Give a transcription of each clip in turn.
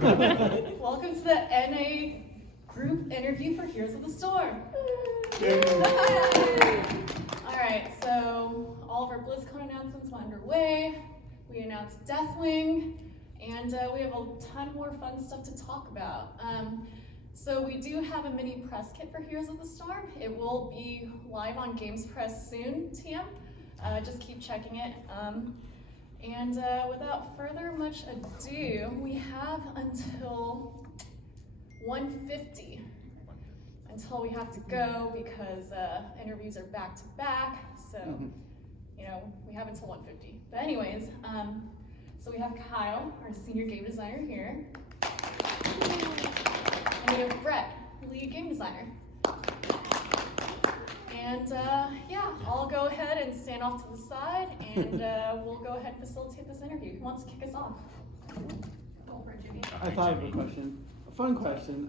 Welcome to the NA group interview for Heroes of the Storm. Alright, so all of our BlizzCon announcements went underway. We announced Deathwing, and we have a ton more fun stuff to talk about. So we do have a mini press kit for Heroes of the Storm. It will be live on Games Press soon, TM. Just keep checking it. And without further much ado, we have until 1:50 until we have to go because interviews are back to back. So, you know, we have until 1:50. But anyways, so we have Kyle, our senior game designer here. And we have Brett, lead game designer. And yeah, I'll go ahead and stand off to the side, and we'll go ahead and facilitate this interview. Who wants to kick us off? Go for it, Jimmy. I thought of a question, a fun question.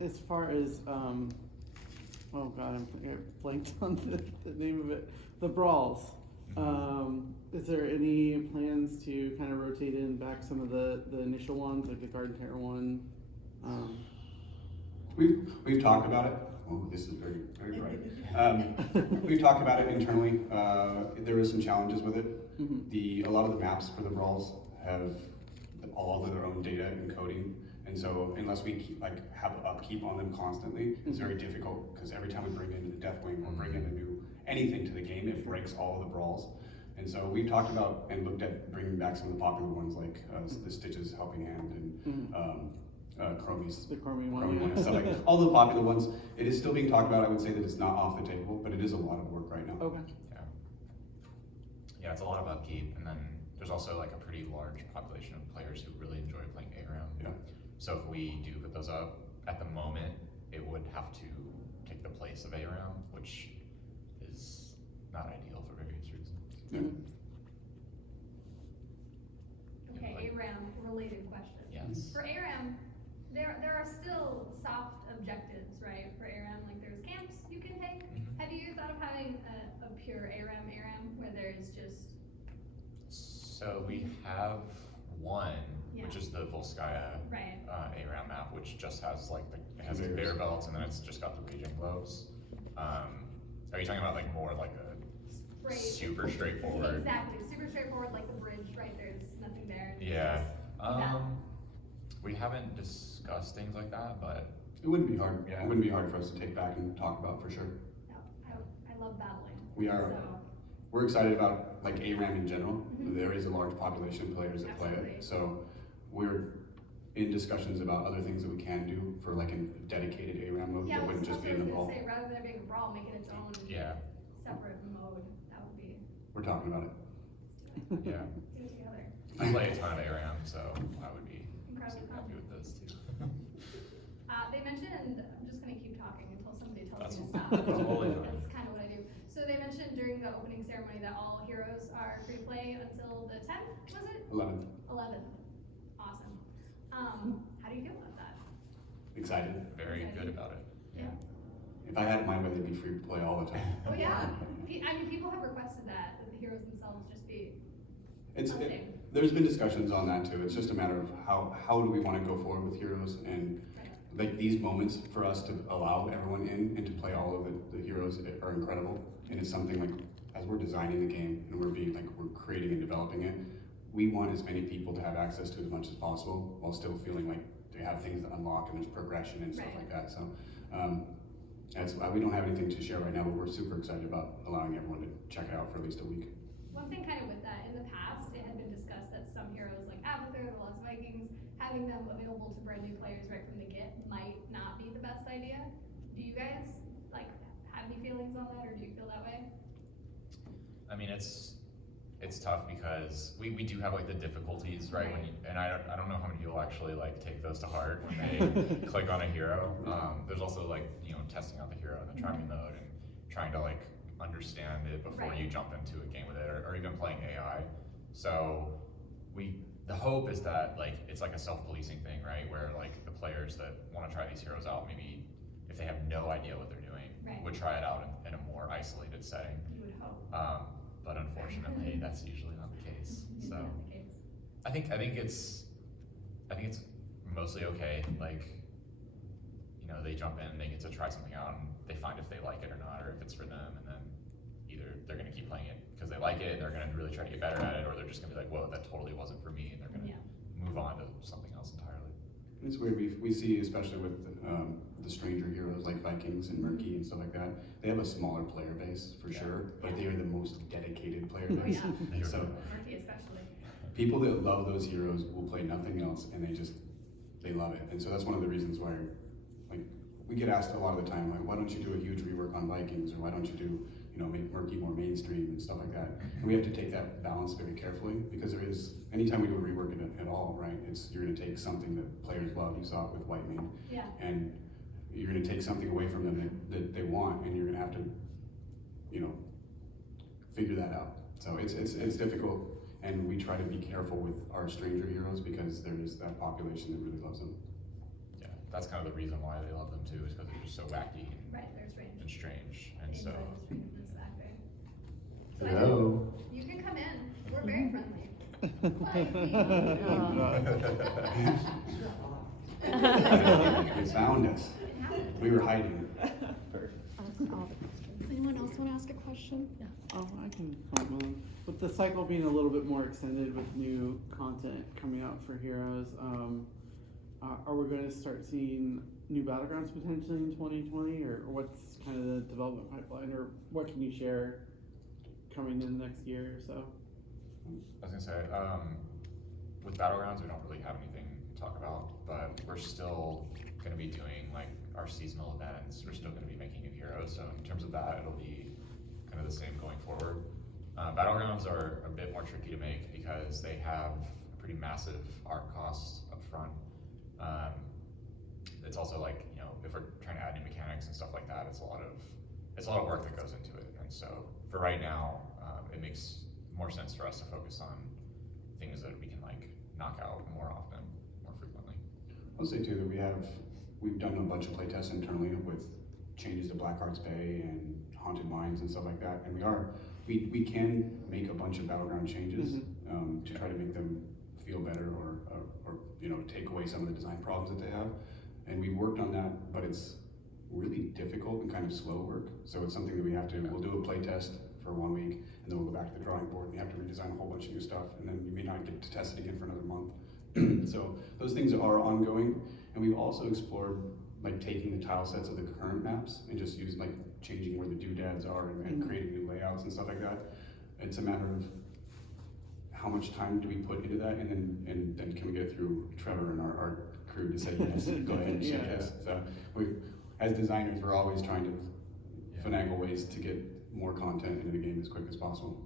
As far as, oh god, I'm blanked on the name of it. The brawls. Is there any plans to kind of rotate in back some of the initial ones, like the Garden Terror one? We've talked about it. Oh, this is very, very bright. We've talked about it internally. There is some challenges with it. A lot of the maps for the brawls have all of their own data encoding, and so unless we have upkeep on them constantly, it's very difficult because every time we bring in the Deathwing or bring in a new anything to the game, it breaks all of the brawls. And so we've talked about and looked at bringing back some of the popular ones like the Stitches Helping Hand and Chromie's. The Chromie one. Chromie one and stuff like that. All the popular ones. It is still being talked about. I would say that it's not off the table, but it is a lot of work right now. Okay. Yeah, it's a lot of upkeep, and then there's also like a pretty large population of players who really enjoy playing ARAM. Yeah. So if we do put those up, at the moment, it would have to take the place of ARAM, which is not ideal for various reasons. Okay, ARAM related question. Yes. For ARAM, there are still soft objectives, right? For ARAM, like there's camps you can take. Have you thought of having a pure ARAM where there's just? So we have one, which is the Volskaya ARAM map, which just has like it has the conveyor belts, and then it's just got the raging gloves. Are you talking about like more like a super straightforward? Exactly, super straightforward, like the bridge, right? There's nothing there. Yeah. We haven't discussed things like that, but it wouldn't be hard. Yeah. It wouldn't be hard for us to take back and talk about for sure. No, I love battling. We are. So. We're excited about like ARAM in general. There is a large population of players that play it, so we're in discussions about other things that we can do for like a dedicated ARAM mode that wouldn't just be in the brawl. Say, rather than being a brawl, make it its own separate mode. That would be. We're talking about it. Yeah. Get it together. I play a ton of ARAM, so I would be incredibly happy with this too. They mentioned, I'm just going to keep talking until somebody tells me to stop. That's kind of what I do. So they mentioned during the opening ceremony that all heroes are free to play until the 10th, was it? 11th. 11th. Awesome. How do you feel about that? Excited. Very good about it. Yeah. If I had it my way, they'd be free to play all the time. Oh yeah. I mean, people have requested that the heroes themselves just be. There's been discussions on that too. It's just a matter of how do we want to go forward with heroes, and like these moments for us to allow everyone in and to play all of the heroes are incredible. And it's something like as we're designing the game and we're creating and developing it, we want as many people to have access to as much as possible while still feeling like they have things to unlock and there's progression and stuff like that. So that's why we don't have anything to share right now, but we're super excited about allowing everyone to check it out for at least a week. One thing kind of with that, in the past, it had been discussed that some heroes like Abathur, the Lost Vikings, having them available to brand new players right from the get might not be the best idea. Do you guys have any feelings on that, or do you feel that way? I mean, it's tough because we do have like the difficulties, right? And I don't know how many people actually like take those to heart when they click on a hero. There's also like testing out the hero in the trying mode and trying to like understand it before you jump into a game with it, or even playing AI. So the hope is that like it's like a self-policing thing, right? Where like the players that want to try these heroes out, maybe if they have no idea what they're doing, would try it out in a more isolated setting. You would hope. But unfortunately, that's usually not the case. So I think it's mostly okay. Like, you know, they jump in, they get to try something out, and they find if they like it or not, or if it's for them, and then either they're gonna keep playing it because they like it, and they're gonna really try to get better at it, or they're just gonna be like, whoa, that totally wasn't for me, and they're gonna move on to something else entirely. It's weird, we see, especially with the stranger heroes like Vikings and Murky and stuff like that, they have a smaller player base for sure, but they are the most dedicated player base. So Murky especially. people that love those heroes will play nothing else, and they love it. And so that's one of the reasons why, like, we get asked a lot of the time, like, why don't you do a huge rework on Vikings, or why don't you do, you know, make Murky more mainstream and stuff like that. And we have to take that balance very carefully, because there is, anytime we do a rework at all, right, you're gonna take something that players love. You saw it with Whitemane. Yeah. And you're gonna take something away from them that they want, and you're gonna have to, you know, figure that out. So it's difficult, and we try to be careful with our stranger heroes, because there is that population that really loves them. Yeah, that's kind of the reason why they love them too, is because they're just so wacky Right, they're strange. and strange, and They so. enjoy the strangeness factor. So I Hello. think you can come in. We're very friendly. You found us. We were hiding. Does anyone else want to ask a question? Yeah. Oh, I can comment on. With the cycle being a little bit more extended with new content coming out for heroes, are we going to start seeing new battlegrounds potentially in 2020, or what's kind of the development pipeline, or what can you share coming in the next year or so? I was gonna say, with Battlegrounds, we don't really have anything to talk about, but we're still gonna be doing like our seasonal events. We're still gonna be making new heroes, so in terms of that, it'll be kind of the same going forward. Battlegrounds are a bit more tricky to make because they have a pretty massive art cost up front. It's also like, you know, if we're trying to add new mechanics and stuff like that, it's a lot of work that goes into it. And so for right now, it makes more sense for us to focus on things that we can like knock out more often, more frequently. I'll say too that we've done a bunch of playtests internally with changes to Blackheart's Bay and Haunted Mines and stuff like that, and we can make a bunch of battleground changes to try to make them feel better, or you know, take away some of the design problems that they have. And we've worked on that, but it's really difficult and kind of slow work. So it's something that we'll do a playtest for 1 week, and then we'll go back to the drawing board, and you have to redesign a whole bunch of new stuff, and then you may not get to test it again for another month. So those things are ongoing, and we've also explored like taking the tile sets of the current maps and just changing where the doodads are and creating new layouts and stuff like that. It's a matter of how much time do we put into that, and then can we get it through Trevor and our art crew to say yes, go ahead and ship this. So as designers, we're always trying to finagle ways to get more content into the game as quick as possible.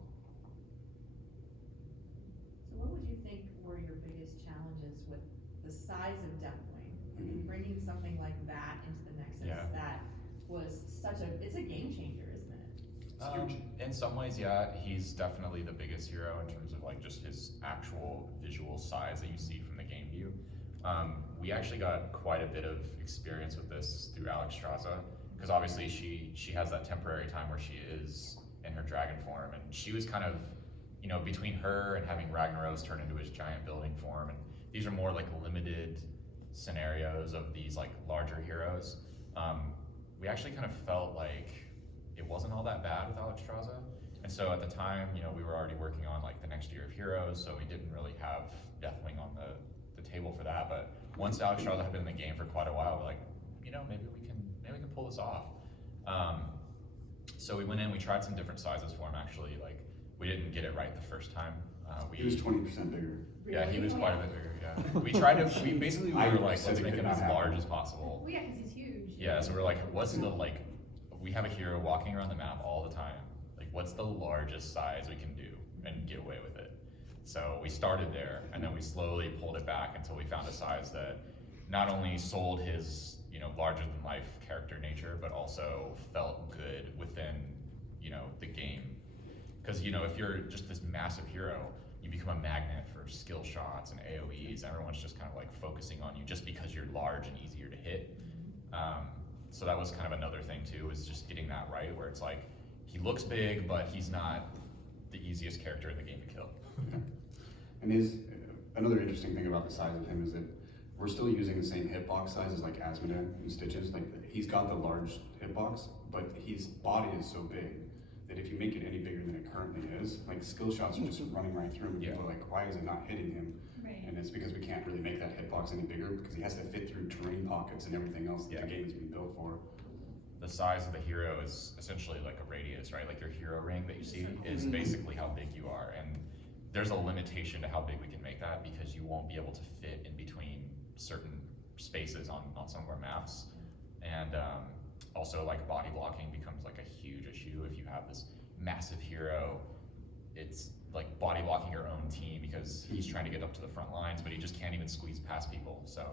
So what would you think were your biggest challenges with the size of Deathwing? I mean, bringing something like that into the Nexus, that was it's a game changer, isn't it? In some ways, yeah, he's definitely the biggest hero in terms of like just his actual visual size that you see from the game view. We actually got quite a bit of experience with this through Alex Straza, because obviously she has that temporary time where she is in her dragon form, and she was kind of, you know, between her and having Ragnaros turn into his giant building form, and these are more like limited scenarios of these like larger heroes. We actually kind of felt like it wasn't all that bad with Alex Straza, and so at the time, you know, we were already working on like the next year of heroes, so we didn't really have Deathwing on the table for that. But once Alex Straza had been in the game for quite a while, we're like, you know, maybe we can pull this off. So we went in, we tried some different sizes for him actually. Like, we didn't get it right the first time. He was 20% bigger. Yeah, he was quite a bit bigger, yeah. We tried to, we were like, let's make him as large as possible. Well, yeah, because he's huge. Yeah, so we're like, what's the, like, we have a hero walking around the map all the time. Like, what's the largest size we can do and get away with it? So we started there, and then we slowly pulled it back until we found a size that not only sold his, you know, larger than life character nature, but also felt good within, you know, the game. Because, you know, if you're just this massive hero, you become a magnet for skill shots and AoEs. Everyone's just kind of like focusing on you just because you're large and easier to hit. So that was kind of another thing too, is just getting that right, where it's like, he looks big, but he's not the easiest character in the game to kill. And another interesting thing about the size of him is that we're still using the same hitbox size as like Asmodean and Stitches. Like he's got the large hitbox, but his body is so big that if you make it any bigger than it currently is, like skill shots are just running right through him. And people are like, why is it not hitting him? Right. And it's because we can't really make that hitbox any bigger because he has to fit through terrain pockets and everything else that the game has been built for. The size of the hero is essentially like a radius, right? Like your hero ring that you see is basically how big you are. And there's a limitation to how big we can make that because you won't be able to fit in between certain spaces on some of our maps. And also like body blocking becomes like a huge issue if you have this massive hero. It's like body blocking your own team because he's trying to get up to the front lines, but he just can't even squeeze past people. So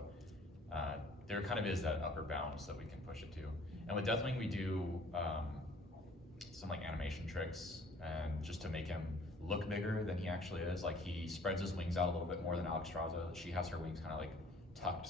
there kind of is that upper bounds that we can push it to. And with Deathwing, we do some like animation tricks and just to make him look bigger than he actually is. Like he spreads his wings out a little bit more than Alexstrasza. She has her wings kind of like tucked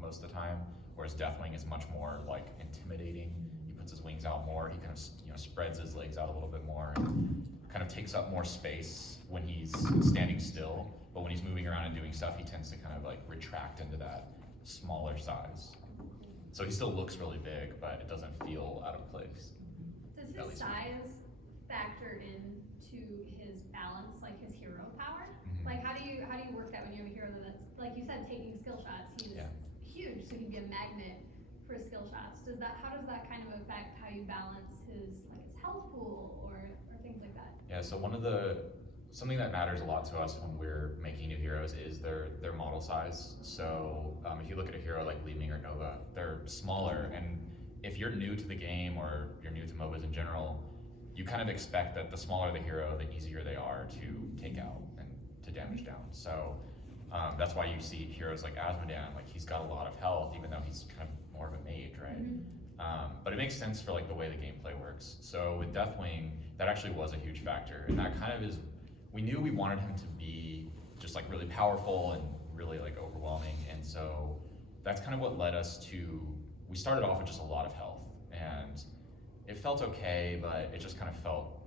most of the time, whereas Deathwing is much more like intimidating. He puts his wings out more. He kind of spreads his legs out a little bit more and kind of takes up more space when he's standing still. But when he's moving around and doing stuff, he tends to kind of like retract into that smaller size. So he still looks really big, but it doesn't feel out of place. Does his size factor into his balance, like his hero power? Like how do you work that when you have a hero that's, like you said, taking skill shots? He's huge, so he'd be a magnet for skill shots. How does that kind of affect how you balance his health pool or things like that? Yeah, so something that matters a lot to us when we're making new heroes is their model size. So if you look at a hero like Leery or Nova, they're smaller, and if you're new to the game or you're new to MOBAs in general, you kind of expect that the smaller the hero, the easier they are to take out and to damage down. So that's why you see heroes like Asmodean, like he's got a lot of health, even though he's kind of more of a mage, right? But it makes sense for like the way the gameplay works. So with Deathwing, that actually was a huge factor, and that kind of is, we knew we wanted him to be just like really powerful and really like overwhelming, and so that's kind of what led us to, we started off with just a lot of health, and it felt okay, but it just kind of felt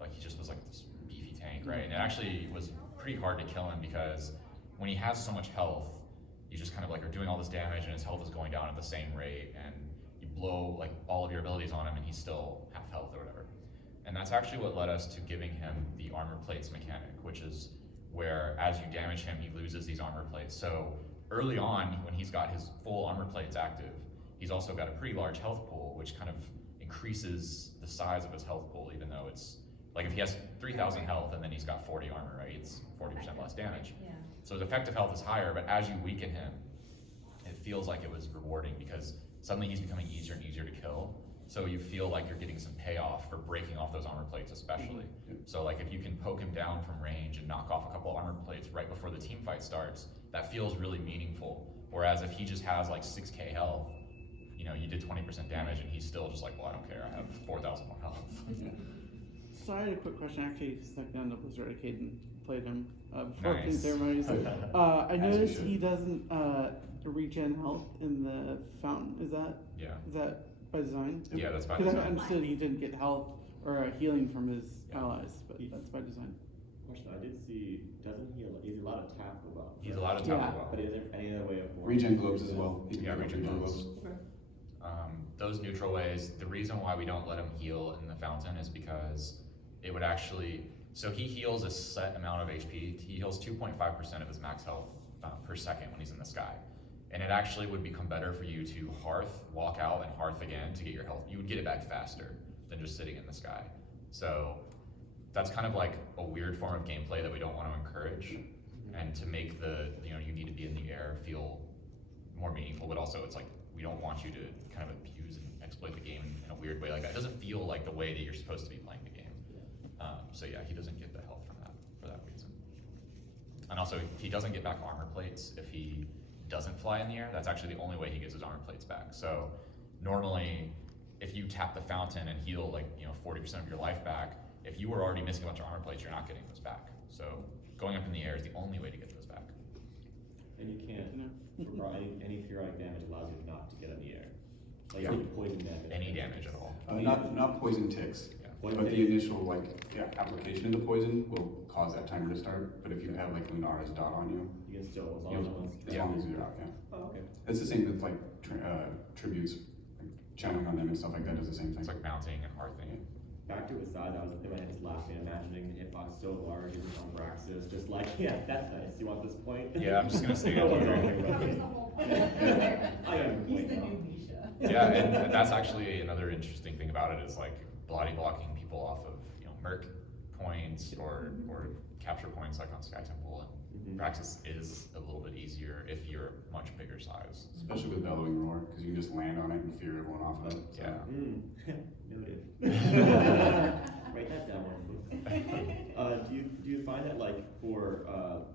like he just was like this beefy tank, right? And it actually was pretty hard to kill him because when he has so much health, you just kind of like are doing all this damage and his health is going down at the same rate, and you blow like all of your abilities on him and he's still half health or whatever. And that's actually what led us to giving him the armor plates mechanic, which is where as you damage him, he loses these armor plates. So early on, when he's got his full armor plates active, he's also got a pretty large health pool, which kind of increases the size of his health pool, even though it's, like if he has 3,000 health and then he's got 40 armor, right? It's 40% less damage. Yeah. So his effective health is higher, but as you weaken him, it feels like it was rewarding because suddenly he's becoming easier and easier to kill. So you feel like you're getting some payoff for breaking off those armor plates especially. So like if you can poke him down from range and knock off a couple armor plates right before the team fight starts, that feels really meaningful. Whereas if he just has like 6k health, you know, you did 20% damage and he's still just like, well, I don't care, I have 4,000 more health. So I had a quick question. I actually snuck down to Blizzard Arcade and played him before Nice. King Ceremonies. I noticed he doesn't regen health in the fountain. Is that by design? Yeah, that's by Because I design. understood he didn't get health or healing from his allies, but that's by design. Question, I did see, he's allowed to tap the well. He's allowed to tap Yeah. as well. But is there any other way of? Regen globes as well. You can Yeah, pick up regen globes. Okay. Those neutral ways, the reason why we don't let him heal in the fountain is because it would actually, so he heals a set amount of HP. He heals 2.5% of his max health per second when he's in the sky. And it actually would become better for you to hearth, walk out and hearth again to get your health. You would get it back faster than just sitting in the sky. So that's kind of like a weird form of gameplay that we don't want to encourage. And to make the, you need to be in the air feel more meaningful, but also it's like, we don't want you to kind of abuse and exploit the game in a weird way like that. It doesn't feel like the way that you're supposed to be playing the game. So yeah, he doesn't get the health from that for that reason. And also, he doesn't get back armor plates if he doesn't fly in the air. That's actually the only way he gets his armor plates back. So normally, if you tap the fountain and heal 40% of your life back, if you were already missing a bunch of armor plates, you're not getting those back. So going up in the air is the only way to get those back. And you can't, any periodic damage allows you not to get in the air. Like Yeah. poison damage. Any damage at all. Not poison ticks. Yeah. But the initial application of the poison will cause that timer to start. But if you have like Lunara's dot on you, You can still, as long as as long as you're out, yeah. Oh, okay. It's the same with like tributes, like channeling on them and stuff like that does the same thing. It's like mounting and hearthing. Back to his size, I was in my head just laughing, imagining the hitbox so large, it's on Braxis, just like, yeah, that's nice, you want this point? Yeah, I'm just gonna stay No up one's here. talking about Covers it. the whole point. I am He's point the now. new Misha. Yeah, and that's actually another interesting thing about it is like bloody blocking people off of, merc points or capture points like on Sky Temple, and Mhm. Praxis is a little bit easier if you're much bigger size. Especially with Bellowing Roar, because you can just land on it and fear everyone off of it. So. Yeah. Noted. Write that down, one, please. Do you find that like for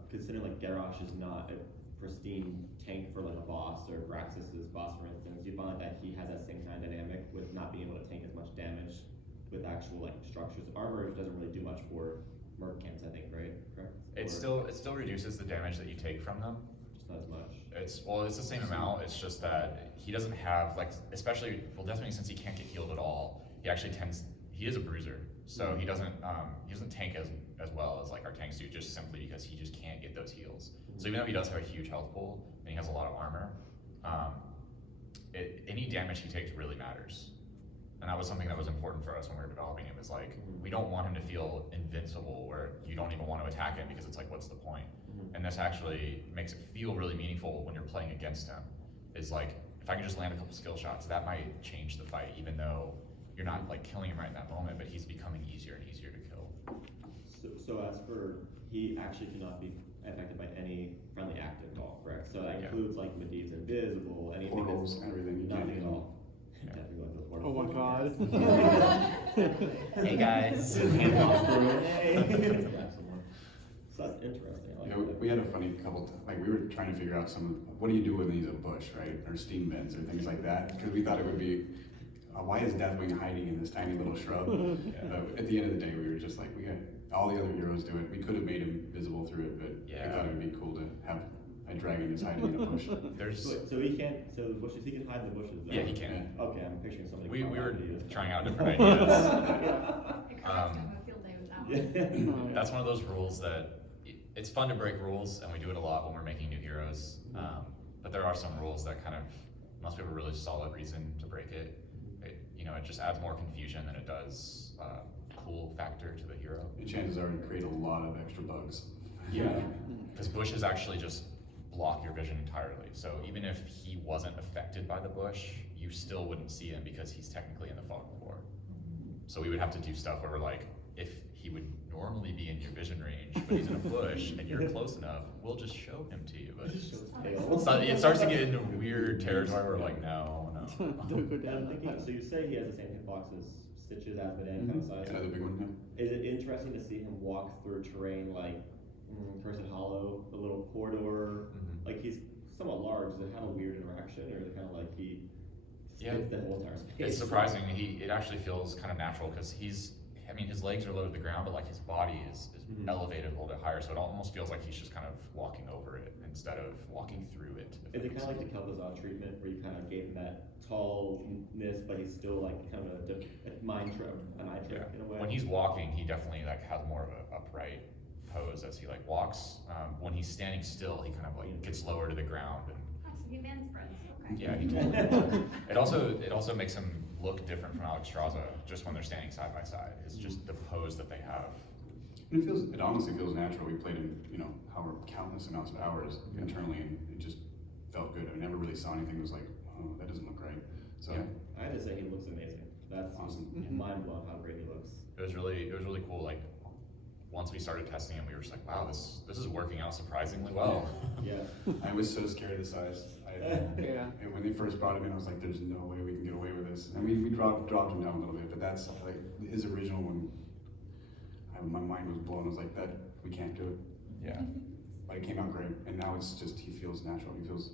considering like Garrosh is not a pristine tank for like a boss or Braxis is boss for instance, do you find that he has that same kind of dynamic with not being able to tank as much damage with actual like structures? Armor doesn't really do much for merc camps, I think, right? Correct? It Or still reduces the damage that you take from them. just not as much. It's the same amount. It's just that he doesn't have especially Deathwing, since he can't get healed at all. He is a bruiser, so he doesn't tank as well as like our tanks do, just simply because he just can't get those heals. So even though he does have a huge health pool and he has a lot of armor, any damage he takes really matters. And that was something that was important for us when we were developing him, is like, we don't want him to feel invincible where you don't even want to attack him because it's like, what's the point? And this actually makes it feel really meaningful when you're playing against him. Is like, if I can just land a couple skill shots, that might change the fight, even though you're not like killing him right in that moment, but he's becoming easier and easier to kill. So as for, he actually cannot be affected by any friendly active at all, correct? So that Yeah. includes like Medivh's invisible, anything Portals, that's everything. You nothing can't at do. all. Yeah. Definitely going to the Oh portal. my god. Hey guys. Hand off through. Hey. Grab someone. So that's interesting. I like Yeah, that. we had a funny we were trying to figure out what do you do when he's a bush, right? Or steam vents or things like that. Because we thought it would be, why is Deathwing hiding in this tiny little shrub? But at the end of the day, we were just like, we got all the other heroes do it. We could have made him visible through it, but Yeah. we thought it would be cool to have a dragon just hiding in a bush. So he can't, so the bushes, he can hide in the bushes though? Yeah, he can. Okay, I'm picturing something. We from were videos. trying out different ideas. It cracks to have a field day with that one. Yeah. That's one of those rules that it's fun to break rules, and we do it a lot when we're making new heroes. But there are some rules that kind of, unless we have a really solid reason to break it, it just adds more confusion than it does cool factor to the hero. And chances are it create a lot of extra bugs. Yeah, because bushes actually just block your vision entirely. So even if he wasn't affected by the bush, you still wouldn't see him because he's technically in the fog core. So we would have to do stuff where we're like, if he would normally be in your vision range, but he's in a bush and you're close enough, we'll just show him to you. But it starts to get into weird territory where we're like, no. Don't go Yeah, I'm down that thinking, path. so you say he has the same hitbox as Stitches, Asmodee kind of size. Another big one, yeah. Is it interesting to see him walk through terrain like Cursed Hollow, the little corridor? Like he's somewhat large. Does it have a weird interaction, or is it kind of like he spits the whole entire space? It's surprising. It actually feels kind of natural because his legs are low to the ground, but like his body is elevated a little bit higher, so it almost feels like he's just kind of walking over it instead of walking through it. Is it kind of like the Kel'Thuzad treatment, where you kind of gave him that tallness, but he's still like kind of a mind trick, an eye trick in a way? When he's walking, he definitely like has more of an upright pose as he like walks. When he's standing still, he kind of like gets lower to the ground and Oh, so he man spreads, okay. yeah, he totally. It also makes him look different from Alexstrasza just when they're standing side by side. It's just the pose that they have. It honestly feels natural. We played him, countless amounts of hours internally, and it just felt good. I never really saw anything that was like, oh, that doesn't look right. So Yeah. I had to say he looks amazing. That's Awesome. Mind blown how great he looks. It was really cool. Like once we started testing him, we were just like, wow, this is working out surprisingly well. Yeah. I was so scared of the size. Yeah. And when they first brought him in, I was like, there's no way we can get away with this. I mean, we dropped him down a little bit, but that's like his original one. My mind was blown. I was like, we can't do it. Yeah. But it came out great. And now it's just, he feels natural. He feels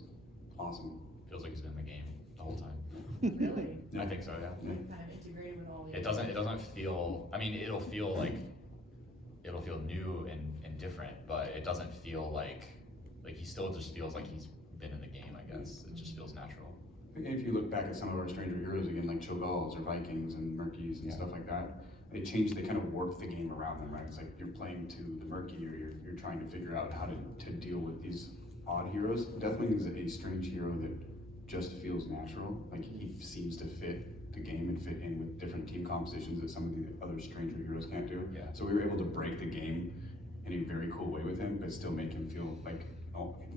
awesome. Feels like he's been in the game the whole time. Really? I think so, yeah. Yeah. Kind of integrated with all the. It doesn't feel, it'll feel like, it'll feel new and different, but it doesn't feel like he still just feels like he's been in the game, I guess. It just feels natural. If you look back at some of our stranger heroes again, like Chogals or Vikings and Murkies and Yeah. stuff like that, they kind of warped the game around them, right? It's like you're playing to the murky, or you're trying to figure out how to deal with these odd heroes. Deathwing is a strange hero that just feels natural. Like he seems to fit the game and fit in with different team compositions that some of the other stranger heroes can't do. Yeah. So we were able to break the game in a very cool way with him, but still make him feel like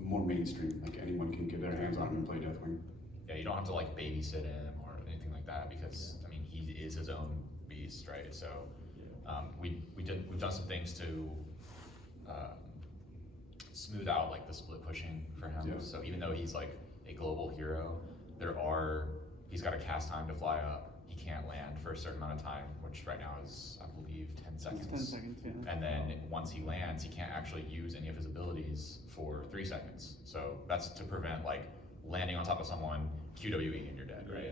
more mainstream. Like anyone can get their hands on him and play Deathwing. Yeah, you don't have to like babysit him or anything like that because I mean he is his own beast, right? So we've done some things to smooth out like the split pushing for him. Yeah. So even though he's like a global hero, he's got a cast time to fly up. He can't land for a certain amount of time, which right now is I believe 10 seconds. It's 10 seconds, yeah. And then once he lands, he can't actually use any of his abilities for 3 seconds. So that's to prevent like landing on top of someone, QWE, and you're dead, right? Yeah.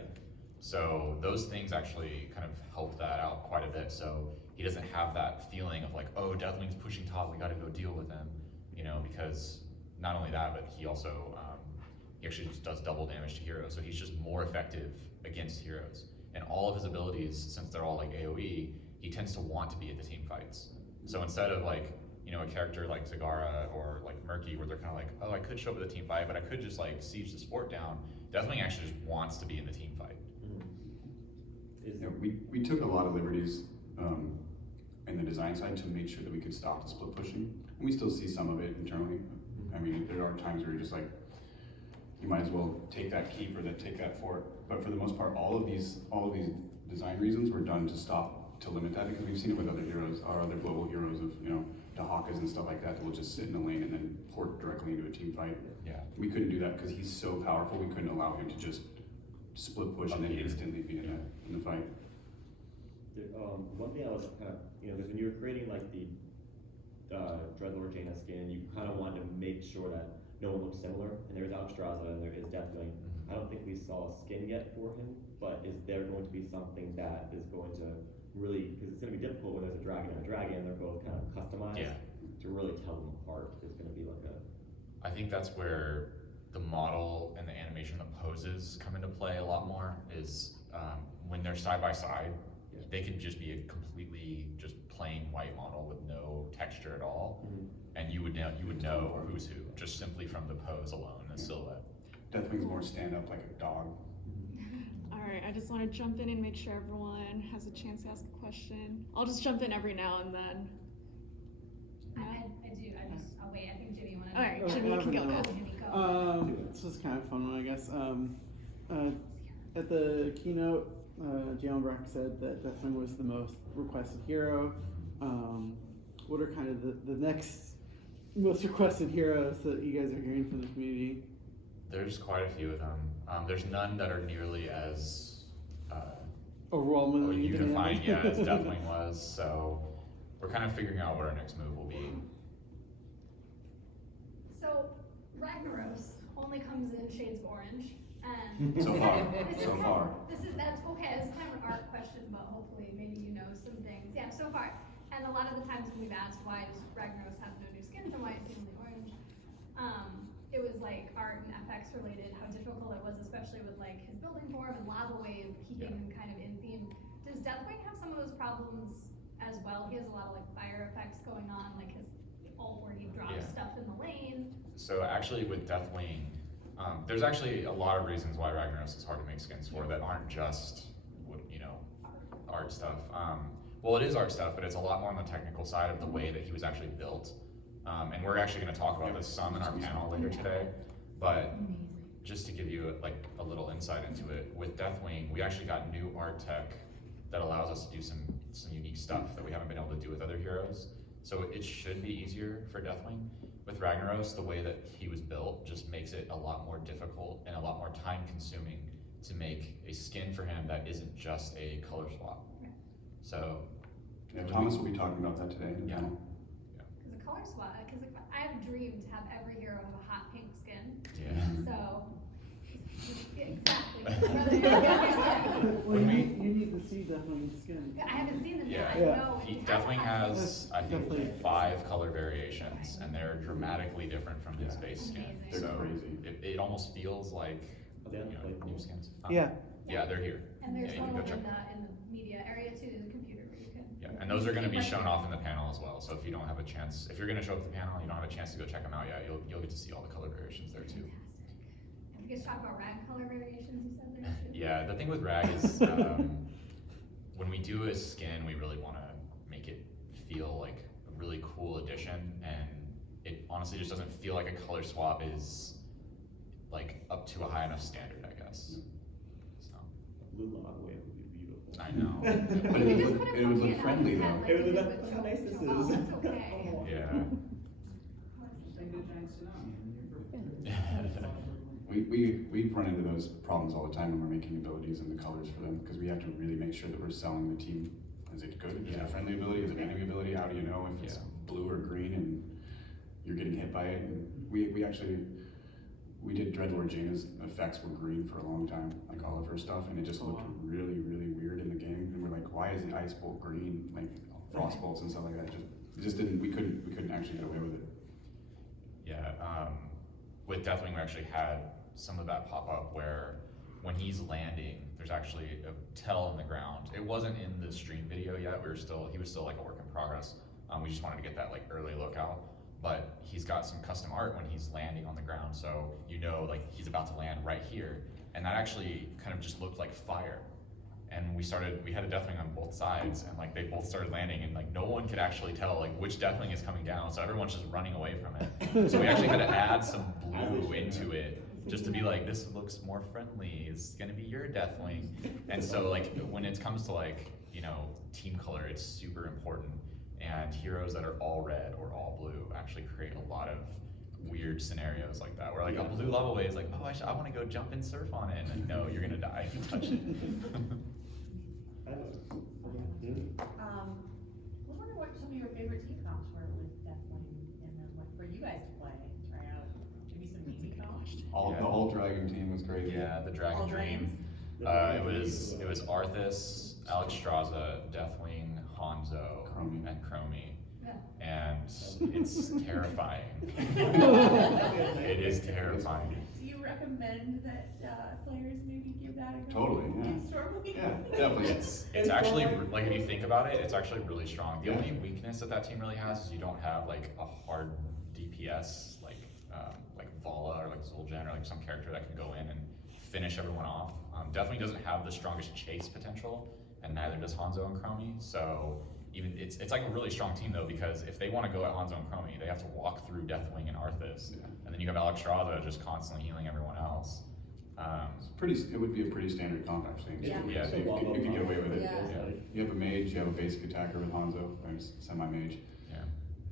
So those things actually kind of help that out quite a bit. So he doesn't have that feeling of like, oh, Deathwing's pushing top, we gotta go deal with him, you know, because not only that, but he also, he actually just does double damage to heroes. So he's just more effective against heroes. And all of his abilities, since they're all like AoE, he tends to want to be at the team fights. So instead of like, you know, a character like Zagara or like Murky, where they're kind of like, oh, I could show up at the team fight, but I could just like siege this fort down. Deathwing actually just wants to be in the team fight. Yeah, we took a lot of liberties in the design side to make sure that we could stop the split pushing. And we still see some of it internally. I mean, there are times where you're just like, you might as well take that keep or take that fort. But for the most part, all of these design reasons were done to limit that, because we've seen it with other heroes, our other global heroes of, you know, Dahakas and stuff like that will just sit in a lane and then port directly into a team fight. Yeah. We couldn't do that because he's so powerful. We couldn't allow him to just split push and then instantly be in the fight. One thing I was kind of, you know, because when you were creating like the Dreadlord Jaina skin, you kind of wanted to make sure that no one looked similar, and there's Alexstrasza and there is Deathwing. I don't think we saw a skin yet for him, but is there going to be something that is going to really, because it's going to be difficult when there's a dragon and a dragon, they're both kind of customized. Yeah. To really tell them apart is going to be like a. I think that's where the model and the animation of poses come into play a lot more, is when they're side by side, they could just be a completely just plain white model with no texture at all. And you would know who's who, just simply from the pose alone, the silhouette. Deathwing's more stand up like a dog. All right, I just want to jump in and make sure everyone has a chance to ask a question. I'll just jump in every now and then. I do, I'll wait, I think Jimmy wanted to. All right, Jimmy, you can go now. Jimmy, go. This was kind of fun one, I guess. At the keynote, Jalen Breck said that Deathwing was the most requested hero. What are kind of the next most requested heroes that you guys are hearing from the community? There's quite a few of them. There's none that are nearly as Overwhelmingly unifying, yeah, as Deathwing was. So we're kind of figuring out what our next move will be. So, Ragnaros only comes in shades of orange, and So far, that's okay, this is kind of an art question, but hopefully maybe you know some things. Yeah, so far. And a lot of the times when we've asked why does Ragnaros have no new skins and why is he only orange, it was like art and FX related, how difficult it was, especially with like his building form and lava wave keeping kind of in theme. Does Deathwing have some of those problems as well? He has a lot of like fire effects going on, like his ult where he drops stuff in the lane. So actually with Deathwing, there's actually a lot of reasons why Ragnaros is hard to make skins for that aren't just, you know, art stuff. Well, it is art stuff, but it's a lot more on the technical side of the way that he was actually built. And we're actually going to talk about this some in our panel later today. But just to give you like a little insight into it, with Deathwing, we actually got new art tech that allows us to do some unique stuff that we haven't been able to do with other heroes. So it should be easier for Deathwing. With Ragnaros, the way that he was built just makes it a lot more difficult and a lot more time consuming to make a skin for him that isn't just a color swap. So Yeah, Thomas will be talking about that today in the panel. Because a color swap, because I have a dream to have every hero have a hot pink skin. yeah. So, exactly. Well, you need to see Deathwing's skin. I haven't seen them yet. Yeah. I Yeah. know. He definitely has, I think, Definitely. 5 color variations, and they're dramatically different from his Yeah. base skin. Amazing. They're So crazy. it almost feels like, Are they on you the know, plate? new skins. Yeah. Yeah, they're here. And there's Yeah, you one can go in check the media area too, the computer where you can Yeah, and those are gonna be shown off in the panel as well, so if you don't have a chance, if you're gonna show up at the panel and you don't have a chance to go check them out yet, you'll get to see all the color variations there too. Fantastic. Have you guys talked about rag color variations you said there too? Yeah, the thing with rag is, when we do a skin, we really wanna make it feel like a really cool addition, and it honestly just doesn't feel like a color swap is like up to a high enough standard, I guess. So, Blue lava wave would be beautiful. I know. But You it just would put look, it it would from look the friendly end, though. like It would you look did like, with how nice Joe- this Joe is. Hall, it's okay. Yeah. We've run into those problems all the time when we're making abilities and the colors for them, because we have to really make sure that we're selling the team. Is it good? Is it a friendly ability? Is it an enemy ability? How do you know if it's blue or green and you're getting hit by it? And we actually, we did Dreadlord Jaina's effects were green for a long time, like all of her stuff, and it just looked really, really weird in the game. And we're like, why is the ice bolt green? Like frost bolts and stuff like that. It just didn't, we couldn't actually get away with it. Yeah, with Deathwing, we actually had some of that pop up where when he's landing, there's actually a tell in the ground. It wasn't in the stream video yet. He was still like a work in progress. We just wanted to get that like early look out. But he's got some custom art when he's landing on the ground, so you know like he's about to land right here. And that actually kind of just looked like fire. And we had a Deathwing on both sides, and like they both started landing, and like no one could actually tell like which Deathwing is coming down, so everyone's just running away from it. So we actually had to add some blue into it, just to be like, this looks more friendly, it's gonna be your Deathwing. And so like when it comes to like, you know, team color, it's super important. And heroes that are all red or all blue actually create a lot of weird scenarios like that, where like a blue lava wave is like, oh, I want to go jump and surf on it, and like, no, you're gonna die if you touch it. I was wondering what some of your favorite team comps were with Deathwing, and then what for you guys to play, try out, maybe some mini comps. The all dragon team was great. Yeah, the Dragon All Dream. dragons? It was Arthas, Alex Straza, Deathwing, Hanzo, Chromie. and Chromie. Yeah. And it's terrifying. It is terrifying. Do you recommend that players maybe give that a go? Totally, yeah. Stormly? Yeah, definitely. It's actually, like if you think about it, it's actually really strong. The Yeah. only weakness that team really has is you don't have like a hard DPS like Vala or like Zul'jin or like some character that can go in and finish everyone off. Deathwing doesn't have the strongest chase potential, and neither does Hanzo and Chromie. So even it's like a really strong team though, because if they want to go at Hanzo and Chromie, they have to walk through Deathwing and Arthas, and then you have Alex Straza just constantly healing everyone else. It would be a pretty standard comp actually. Yeah. Yeah. So you could get away with it. Yeah. You have a mage, you have a basic attacker with Hanzo, or semi-mage, Yeah,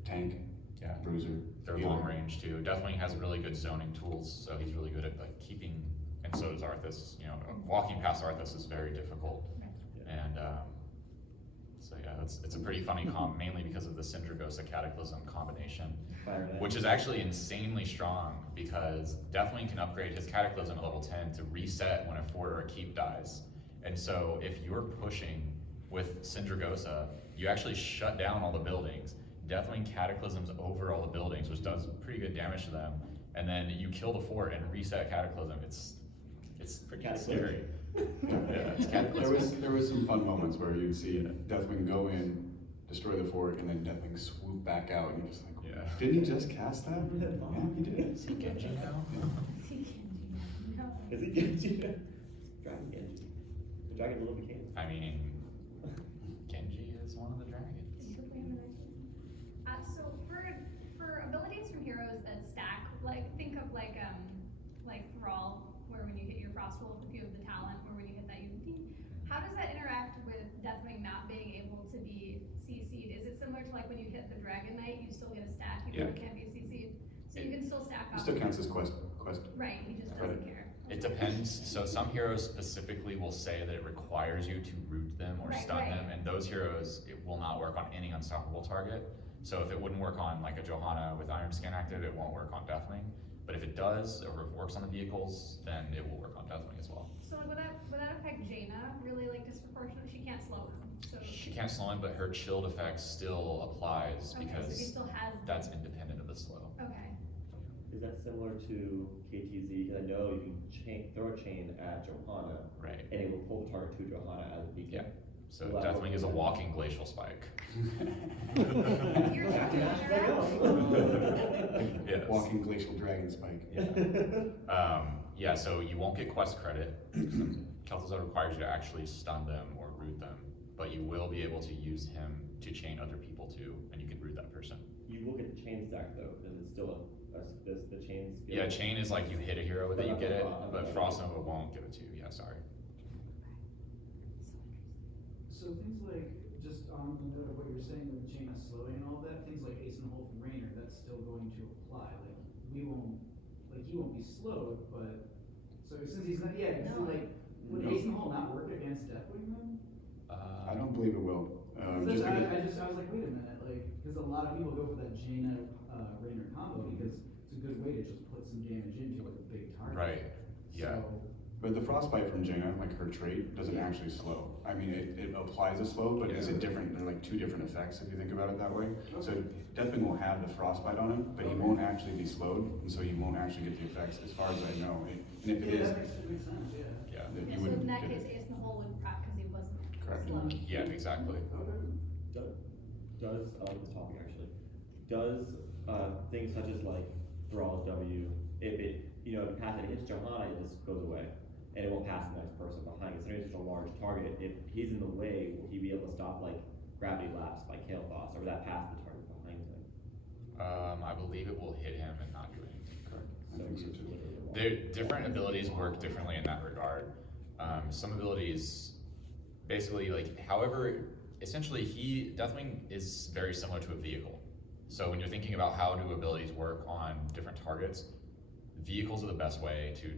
tank, yeah. bruiser. They're healer. long range too. Deathwing has really good zoning tools, so he's really good at like keeping, and so does Arthas. You know, walking past Arthas is very difficult, and so yeah, it's a pretty funny comp, mainly because of the Syndragosa Cataclysm combination, which is actually insanely strong because Deathwing can upgrade his Cataclysm to level 10 to reset when a fort or a keep dies. And so if you're pushing with Syndragosa, you actually shut down all the buildings. Deathwing Cataclysms over all the buildings, which does pretty good damage to them, and then you kill the fort and reset Cataclysm. It's pretty scary. Yeah, it's Cataclysm. There was some fun moments where you'd see Deathwing go in, destroy the fort, and then Deathwing swoop back out, and you're just like, Yeah. didn't he just cast that? Yeah, he did. Is he Genji now? Is he Genji? Dragon Genji. The dragon will became. I mean, Genji is one of the dragons. So for abilities from heroes that stack, like think of like Thrall, where when you hit your Frost Wolf, if you have the talent, or when you hit that UD, how does that interact with Deathwing not being able to be CC'd? Is it similar to like when you hit the Dragon Knight, you still get a stack, even though it can't be CC'd? So you can still stack It up. still counts as quest. Right, he just Credit. doesn't care. It depends. So some heroes specifically will say that it requires you to root them or Right, stun right. them, and those heroes, it will not work on any unstoppable target. So if it wouldn't work on like a Johanna with Iron Skin active, it won't work on Deathwing. But if it does, or if it works on the vehicles, then it will work on Deathwing as well. So would that affect Jaina really like disproportionately? She can't slow him. So She can't slow him, but her chilled effect still applies okay, so he because still has that's independent of the slow. okay. Is that similar to KTZ? Because I know you can throw a chain at Johanna, Right. and it will pull the target to Johanna as a beacon. So Well, Deathwing is a walking glacial spike. You're talking about Yes. Walking glacial dragon spike. Yeah, so you won't get quest credit. Kel'Thuzad requires you to actually stun them or root them, but you will be able to use him to chain other people too, and you can root that person. You will get the chain stack though, is it still the chain skill? Yeah, chain is like you hit a hero with it, you get it, but Okay. Frost Nova won't give it to you. Yeah, sorry. So things like, just on the note of what you're saying with the chain of slowing and all that, things like Ace and Hole from Raynor, that's still going to apply, like, he won't be slowed, but, so since he's not, yeah, because No. like, would No. Ace and Hole not work against Deathwing then? I don't believe it will. 'Cause Just that's- because, I was like, wait a minute, like, because a lot of people go for that Jaina, Raynor combo, because it's a good way to just put some damage into like a big target. Right, yeah. So, but the frostbite from Jaina, like her trait, doesn't actually slow. I mean, it applies a slow, but it's a different, they're like two different effects if you think about it that way. So Deathwing will have the frostbite on him, but he won't actually be slowed, and so he won't actually get the effects as far as I know. And if it yeah, is, that makes sense, yeah. Yeah, then Yeah, you so wouldn't in that get case, it. Ace in the Hole would prep because he wasn't Correct. slowed. yeah, exactly. Does this topic actually, does, things such as like Thrall's W, if it, if it passes, it hits Johanna, it just goes away. And it won't pass the next person behind, considering it's such a large target, if he's in the way, will he be able to stop like gravity lapse by Kael'thas, or will that pass the target behind him? I believe it will hit him and not do anything. Correct. I think so too. Different abilities work differently in that regard. Some abilities, basically, like, however, essentially, Deathwing is very similar to a vehicle. So when you're thinking about how do abilities work on different targets, vehicles are the best way to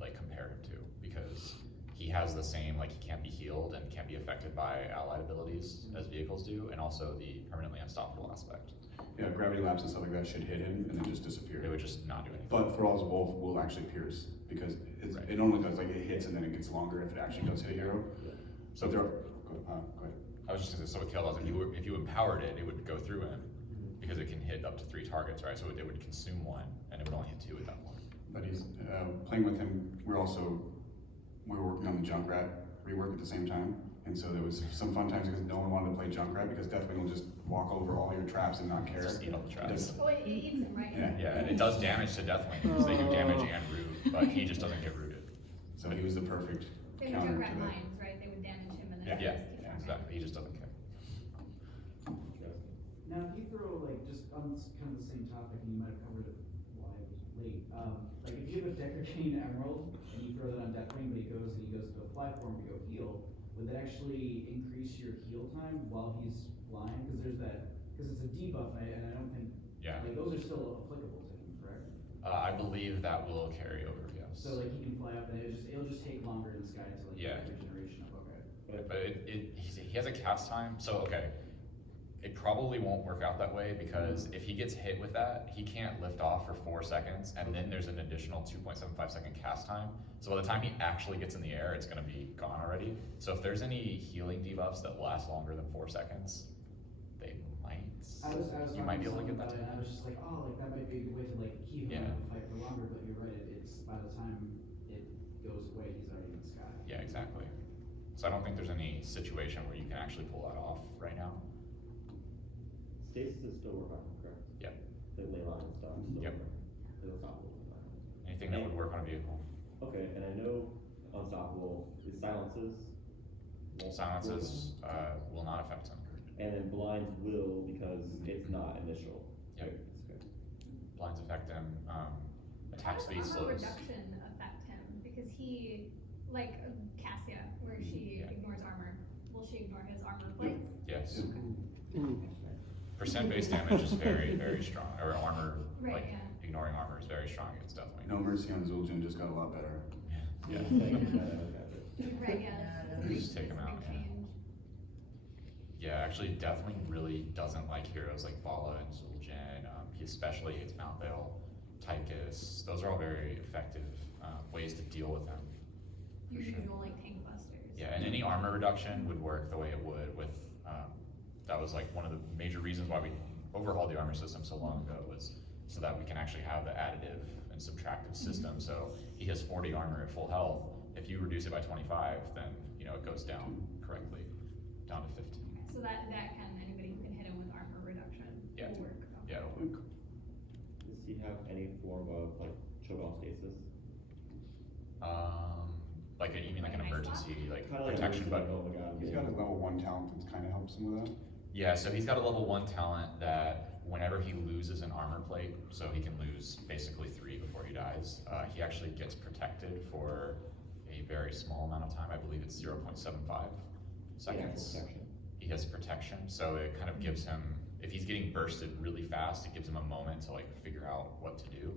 like compare him to, because he has the same, like, he can't be healed and can't be affected by allied abilities as vehicles do, and also the permanently unstoppable aspect. Yeah, gravity lapse and stuff like that should hit him and then just disappear. It would just not do anything. But Thrall's Wolf will actually pierce, because Right. it only does, like, it hits and then it gets longer if it actually does hit a hero. So there, go ahead. I was just gonna say, so with Kael'thas, if you empowered it, it would go through him, because it can hit up to 3 targets, right? So it would consume 1, and it would only hit 2 at that point. But he's, playing with him, we were working on the Junkrat rework at the same time. And so there was some fun times because no one wanted to play Junkrat because Deathwing will just walk over all your traps and not care. Just eat all the It traps. does- Oh, it eats him, right? Yeah. Yeah, and it does damage to Deathwing, because they do damage and root, but he just doesn't get rooted. So he was the perfect Same with counter to Junkrat that. Mines, right? They would damage him and then Yeah. he just keep Yeah, farming. exactly, he just doesn't care. Now, if you throw, like, just on kind of the same topic, and you might have covered it while I was late, like, if you have a Decker Chain Emerald, and you throw that on Deathwing, but he goes to apply for him to go heal, would that actually increase your heal time while he's flying? Because it's a debuff, and I don't think, Yeah, like, those are still applicable to him, correct? I believe that will carry over, yes. So, like, he can fly up, and it'll just take longer in the sky to, like, Yeah. get regeneration up, okay. But he has a cast time, so okay. It probably won't work out that way, because if he gets hit with that, he can't lift off for 4 seconds, and then there's an additional 2.75 second cast time. So by the time he actually gets in the air, it's gonna be gone already. So if there's any healing debuffs that last longer than 4 seconds, they might. I was You might be able to get that talking too. about it, and I was just like, oh, like, that might be a good way to, like, keep him Yeah. in the fight for longer, but you're right, it's, by the time it goes away, he's already in the sky. Yeah, exactly. So I don't think there's any situation where you can actually pull that off right now. Stasis is still working, correct? Yep. The ley line and stuff, still Yep. working. It's unstoppable. Anything that would work on a vehicle. Okay, and I know unstoppable is silences. won't Silences, will not affect him. And then blinds will because it's not initial. Yep. Right, that's good. Blinds affect him, attack How speed does armor slows. reduction affect him? Because he, like Cassia, where she Yeah. ignores armor, will she ignore his armor plates? Yes. Ooh. Percent-based damage is very, very strong, or armor, Right, like, yeah. ignoring armor is very strong against Deathwing. No mercy on Zul'jin just got a lot better. Yeah. Right, yeah. That's a big- Just take him that's a out, big yeah. change. Yeah, actually, Deathwing really doesn't like heroes like Vala and Zul'jin. He especially hates Mount Vale, Tychus. Those are all very effective ways to deal with him. For Your sure. usual like tank busters. Yeah, and any armor reduction would work the way it would with, that was like one of the major reasons why we overhauled the armor system so long ago, was so that we can actually have the additive and subtractive system. So he has 40 armor at full health. If you reduce it by 25, then, it goes down correctly. down to 15. So that can, anybody who can hit him with armor reduction Yeah. will work. Yeah, it'll work. Does he have any form of like choke on stasis? Like you mean like an Like an ice block? emergency like Kind of like protection like, button? oh my god. He's got a level 1 talent that kind of helps him with that. Yeah, so he's got a level 1 talent that whenever he loses an armor plate, so he can lose basically 3 before he dies, he actually gets protected for a very small amount of time. I believe it's 0.75 seconds. Protection. He has protection, so it kind of gives him, if he's getting bursted really fast, it gives him a moment to like figure out what to do.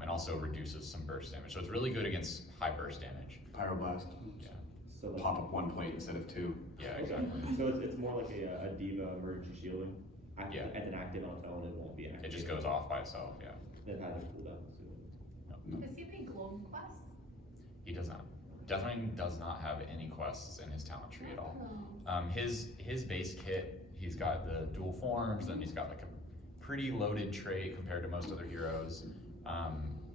And also reduces some burst damage. So it's really good against high burst damage. Pyroblast. Yeah, So like, Pop up 1 plate instead of 2. yeah, okay. exactly. So it's more like a diva emergency shielding. Yeah. As an active on its own, it won't be an active. It just goes off by itself, yeah. It has a cooldown. So. Does he have any globe quests? He does not. Deathwing does not have any quests in his talent tree at all. His base kit, he's got the dual forms, and he's got like a pretty loaded trait compared to most other heroes.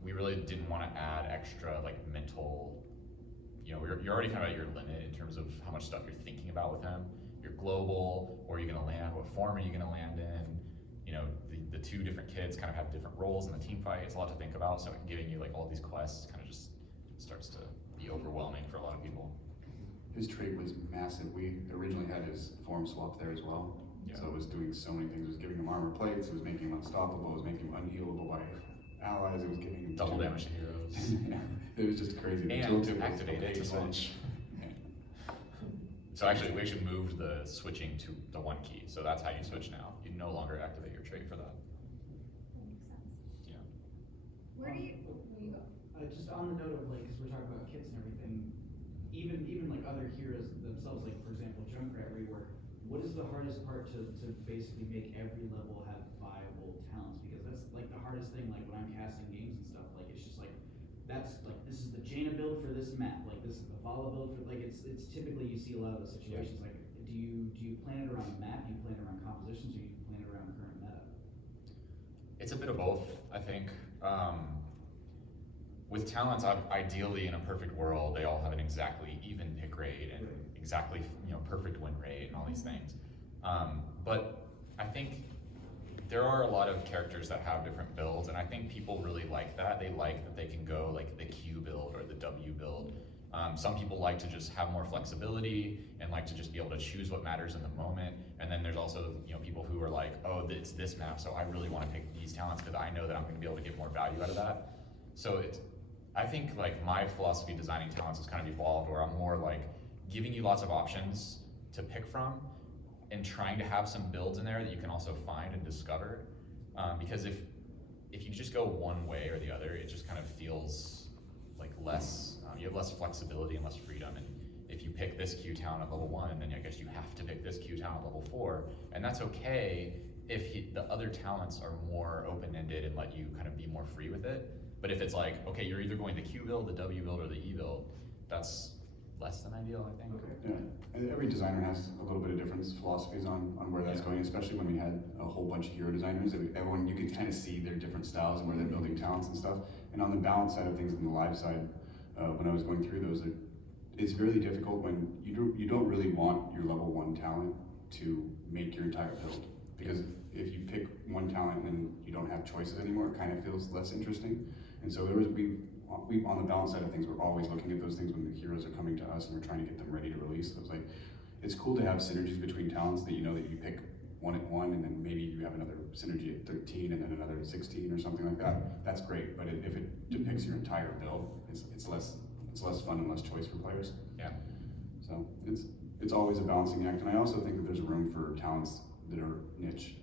We really didn't want to add extra like mental, you know, you're already kind of at your limit in terms of how much stuff you're thinking about with him. You're global, or you're gonna land, what form are you gonna land in? You know, the 2 different kids kind of have different roles in the team fight. It's a lot to think about, so giving you like all these quests kind of just starts to be overwhelming for a lot of people. His trait was massive. We originally had his form swap there as well. Yeah. So it was doing so many things. It was giving him armor plates, it was making him unstoppable, it was making him unhealable by allies, it was giving him Double damage to heroes. It was just crazy. The And tooltip was activate it okay to as well. switch. So actually, we actually moved the switching to the 1 key, so that's how you switch now. You no longer activate your trait for that. That makes sense. Yeah. Where do you go? Just on the note of like, cause we're talking about kits and everything, even like other heroes themselves, like for example, Junkrat rework, what is the hardest part to basically make every level have viable talents? Because that's like the hardest thing, like when I'm casting games and stuff, like it's just like, that's like, this is the Jaina build for this map, like this is the Vala build for, like it's typically you see a lot of those situations, like do you plan it around the map, do you plan it around compositions, or do you plan it around current meta? It's a bit of both, I think. With talents, ideally in a perfect world, they all have an exactly even pick rate and exactly perfect win rate and all these things. But I think there are a lot of characters that have different builds, and I think people really like that. They like that they can go like the Q build or the W build. Some people like to just have more flexibility and like to just be able to choose what matters in the moment. And then there's also people who are like, oh, it's this map, so I really want to pick these talents because I know that I'm going to be able to get more value out of that. So I think like my philosophy designing talents has kind of evolved, where I'm more like giving you lots of options to pick from and trying to have some builds in there that you can also find and discover. Because if you just go one way or the other, it just kind of feels like less, you have less flexibility and less freedom. And if you pick this Q talent at level 1, then I guess you have to pick this Q talent at level 4. And that's okay if the other talents are more open-ended and let you kind of be more free with it. But if it's like, okay, you're either going the Q build, the W build, or the E build, that's less than ideal, I think. Okay. Yeah, and every designer has a little bit of different philosophies on where that's going, especially when we had a whole bunch of hero designers. Everyone, you could kind of see their different styles and where they're building talents and stuff. And on the balance side of things, on the live side, when I was going through those, it's really difficult when you don't really want your level 1 talent to make your entire build. Because if you pick one talent and you don't have choices anymore, it kind of feels less interesting. And so we on the balance side of things, we're always looking at those things when the heroes are coming to us and we're trying to get them ready to release. So it's like, it's cool to have synergies between talents that you know that you pick one at 1 and then maybe you have another synergy at 13 and then another at 16 or something like that. That's great, but if it depicts your entire build, it's less fun and less choice for players. Yeah. So it's always a balancing act, and I also think that there's room for talents that are niche.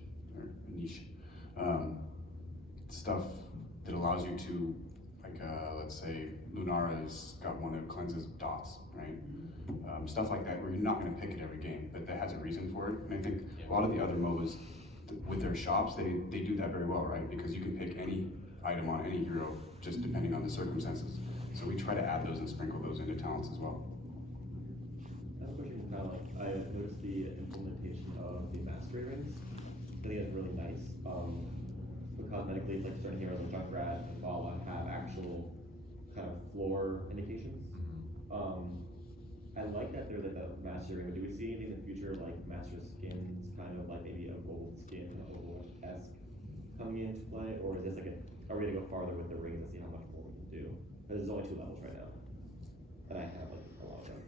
Stuff that allows you to, like, let's say Lunara's got one that cleanses dots, right? Stuff like that where you're not going to pick it every game, but that has a reason for it. And I think a lot of the other MOBAs with their shops, they do that very well, right? Because you can pick any item on any hero just depending on the circumstances. So we try to add those and sprinkle those into talents as well. I have a question for Kyle. I noticed the implementation of the mastery rings. I think that's really nice. Because medically, like certain heroes like Junkrat and Vala have actual kind of floor indications. I like that there's like a master ring, but do we see anything in the future like master skins, kind of like maybe a gold skin, kind of Overwatch-esque coming into play, or is this like are we gonna go farther with the rings and see how much more we can do? Because there's only 2 levels right now, and I have like a lot of them.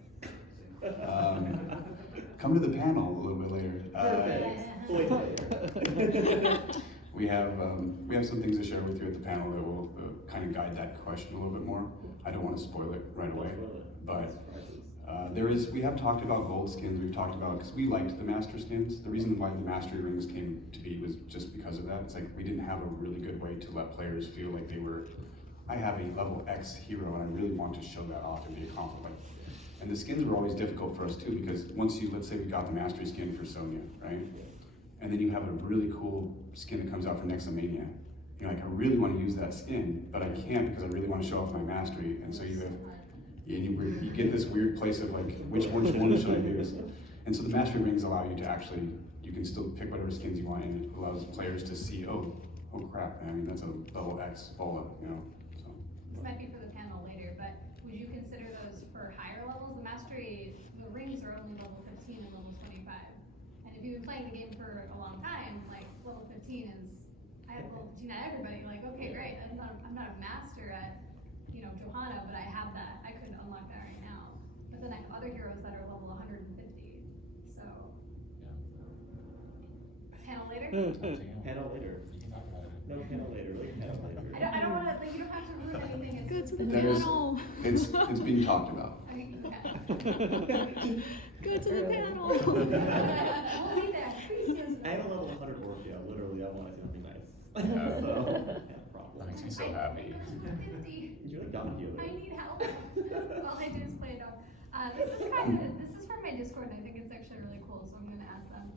Come to the panel a little bit later. Wait later. We have some things to share with you at the panel that will kind of guide that question a little bit more. I don't want to spoil it right away, but we have talked about gold skins. We've talked about, because we liked the master skins. The reason why the mastery rings came to be was just because of that. It's like we didn't have a really good way to let players feel like they were, I have a level X hero and I really want to show that off and be a compliment. And the skins were always difficult for us too, because once let's say we got the mastery skin for Sonya, right? And then you have a really cool skin that comes out for Nexomania. You're like, I really want to use that skin, but I can't because I really want to show off my mastery. And so you get this weird place of like, which one should I use? And so the mastery rings allow you to actually, you can still pick whatever skins you want, and it allows players to see, oh crap, I mean, that's a level X Bola, you know? So. This might be for the panel later, but would you consider those for higher levels? The mastery, the rings are only level 15 and level 25. And if you've been playing the game for a long time, like level 15 is, I have level 15 at everybody, like, okay, great, I'm not a master at, Johanna, but I have that, I could unlock that right now. But then I have other heroes that are level 150, so. Panel later? Panel later. You can talk about it. No, panel later, like panel later. I don't wanna, you don't have to ruin anything. Go to the There's- panel. It's being talked about. Okay. Go to the panel. We'll be there. I have a level 100 Orphea, literally, I want to see something nice. Yeah. So, yeah, That problem. makes me so happy. 150. Did you like Donna Healer? I need help. All I do is play a dog. This is from my Discord, and I think it's actually really cool, so I'm gonna ask them.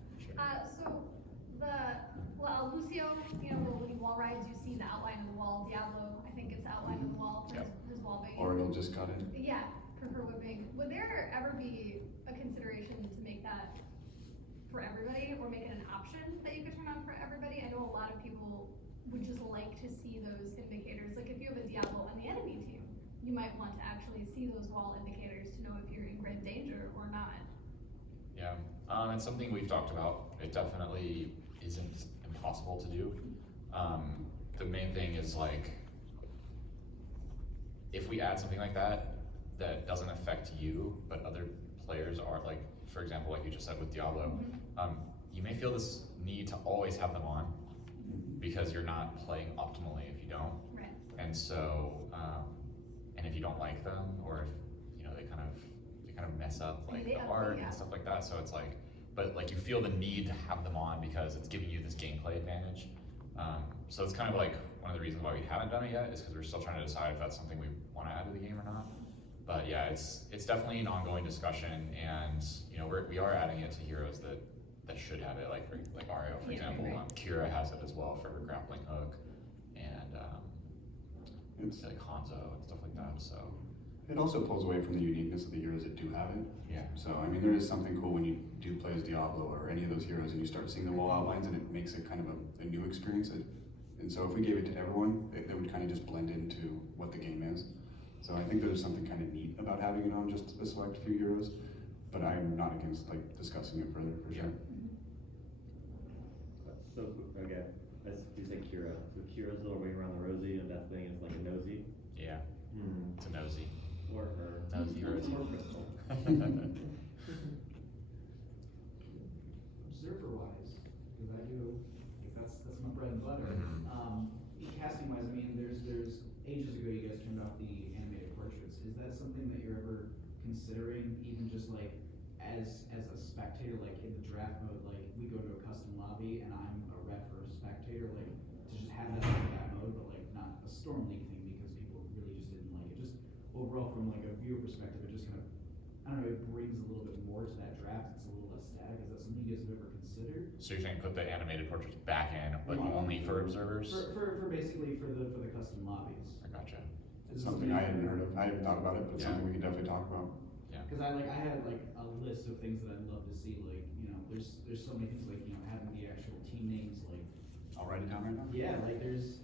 Lucio, when he wall rides, you see the outline of the wall. Diablo, I think it's the outline of the wall for his wall banging. Oriole just got in. Yeah, for whipping. Would there ever be a consideration to make that for everybody, or make it an option that you could turn on for everybody? I know a lot of people would just like to see those indicators. Like if you have a Diablo on the enemy team, you might want to actually see those wall indicators to know if you're in great danger or not. Yeah, it's something we've talked about. It definitely isn't impossible to do. The main thing is like, if we add something like that doesn't affect you, but other players are, like, for example, like you just said with Diablo, you may feel this need to always have them on because you're not playing optimally if you don't. Right. And so, and if you don't like them, or if they kind of mess up like the art and stuff like that. So it's like, but like you feel the need to have them on because it's giving you this gameplay advantage. So it's kind of like one of the reasons why we haven't done it yet is because we're still trying to decide if that's something we want to add to the game or not. But yeah, it's definitely an ongoing discussion, and we are adding it to heroes that should have it, like Ario, for example. Kira has it as well for her grappling hook, and It's like Hanzo and stuff like that. So It also pulls away from the uniqueness of the heroes that do have it. yeah. So, I mean, there is something cool when you do play as Diablo or any of those heroes and you start seeing the wall outlines, and it makes it kind of a new experience. And so if we gave it to everyone, it would kind of just blend into what the game is. So I think there's something kind of neat about having it on just a select few heroes, but I'm not against like discussing it further for sure. So, again, as you say Kira, so Kira's little ring around the rosy, and that thing is like a nosy. Yeah, it's a nosy. Or her. Nosy Rosie. Or Crystal. Observer-wise, because I do, like that's my bread and butter. Mhm. Casting-wise, I mean, there's ages ago you guys turned off the animated portraits. Is that something that you're ever considering, even just like as a spectator, like in the draft mode, like we go to a custom lobby and I'm a ref or a spectator, like to just have that mode, but like not a Storm League thing because people really just didn't like it. Just overall from like a viewer perspective, it just kind of, I don't know, it brings a little bit more to that draft. It's a little less static. Is that something you guys have ever considered? So you're saying put the animated portraits back in, but only for observers? For basically for the custom lobbies. I gotcha. It's something I hadn't heard of. I hadn't thought about it, but Yeah. something we can definitely talk about. Because I had like a list of things that I'd love to see. Like there's so many things like having the actual team names like. I'll write it down right now. Yeah, like there's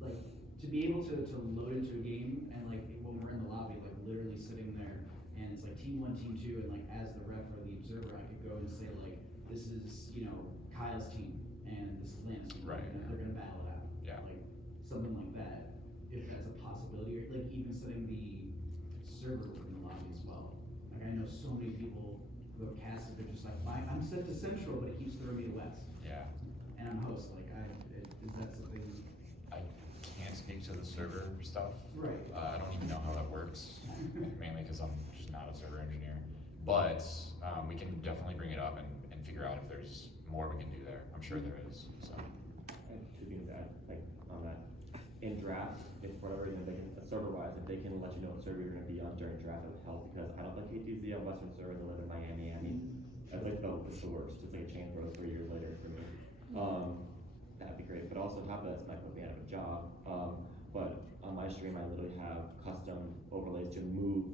like to be able to load into a game and like when we're in the lobby, like literally sitting there and it's like team 1, team 2, and like as the ref or the observer, I could go and say like, this is, you know, Kyle's team, and this is Lance's team. Right. They're gonna battle it out. Yeah. Like, something like that, if that's a possibility, or like even setting the server in the lobby as well. Like, I know so many people who have cast it, they're just like, fine, I'm set to Central, but it keeps throwing me to West. Yeah. And I'm host, like, is that something? I can't speak to the server stuff. Right. I don't even know how that works, mainly because I'm just not a server engineer. But we can definitely bring it up and figure out if there's more we can do there. I'm sure there is. So. And two things to add, like, on that. In draft, if for whatever reason, they can, server-wise, if they can let you know what server you're gonna be on during draft, it would help, because I don't think KTZ on Western servers and live in Miami. I mean, I like, oh, it's the worst. It's like a chain throw 3 years later for me. That'd be great, but also on top of that, it's not put me out of a job. But on my stream, I literally have custom overlays to move